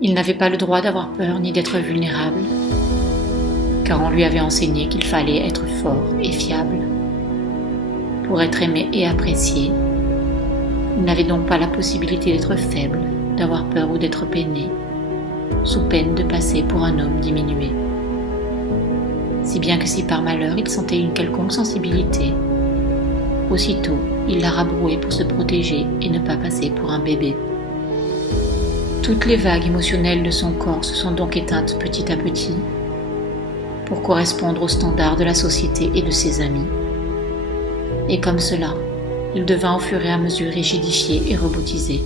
Il n'avait pas le droit d'avoir peur ni d'être vulnérable, car on lui avait enseigné qu'il fallait être fort et fiable. Pour être aimé et apprécié, il n'avait donc pas la possibilité d'être faible, d'avoir peur ou d'être peiné, sous peine de passer pour un homme diminué. Si bien que si par malheur il sentait une quelconque sensibilité, aussitôt il la rabrouait pour se protéger et ne pas passer pour un bébé. Toutes les vagues émotionnelles de son corps se sont donc éteintes petit à petit pour correspondre aux standards de la société et de ses amis. Et comme cela, il devint au fur et à mesure rigidifié et robotisé.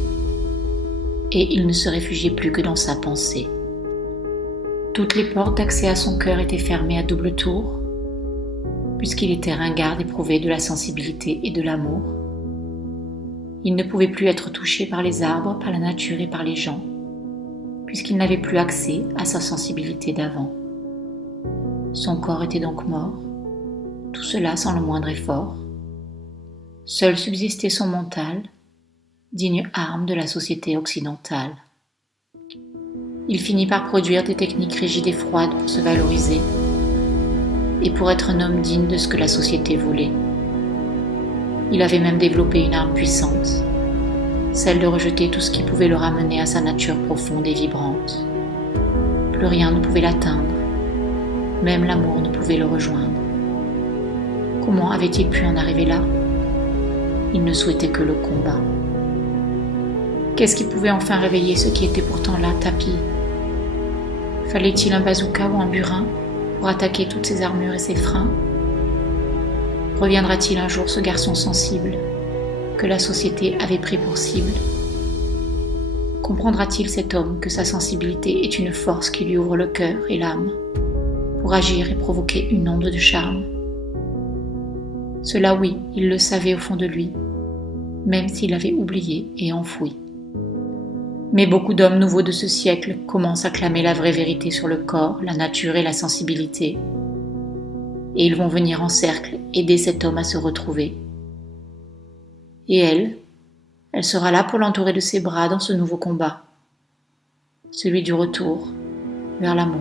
Et il ne se réfugiait plus que dans sa pensée. Toutes les portes d'accès à son cœur étaient fermées à double tour, puisqu'il était ringard éprouvé de la sensibilité et de l'amour. Il ne pouvait plus être touché par les arbres, par la nature et par les gens, puisqu'il n'avait plus accès à sa sensibilité d'avant. Son corps était donc mort, tout cela sans le moindre effort. Seul subsistait son mental, digne arme de la société occidentale. Il finit par produire des techniques rigides et froides pour se valoriser et pour être un homme digne de ce que la société voulait. Il avait même développé une arme puissante, celle de rejeter tout ce qui pouvait le ramener à sa nature profonde et vibrante. Plus rien ne pouvait l'atteindre, même l'amour ne pouvait le rejoindre. Comment avait-il pu en arriver là ? Il ne souhaitait que le combat. Qu'est-ce qui pouvait enfin réveiller ce qui était pourtant là, tapis ? Fallait-il un bazooka ou un burin pour attaquer toutes ses armures et ses freins ? Reviendra-t-il un jour ce garçon sensible que la société avait pris pour cible ? Comprendra-t-il cet homme que sa sensibilité est une force qui lui ouvre le cœur et l'âme pour agir et provoquer une onde de charme ? Cela oui, il le savait au fond de lui, même s'il l'avait oublié et enfoui. Mais beaucoup d'hommes nouveaux de ce siècle commencent à clamer la vraie vérité sur le corps, la nature et la sensibilité. Et ils vont venir en cercle aider cet homme à se retrouver. Et elle sera là pour l'entourer de ses bras dans ce nouveau combat, celui du retour vers l'amour.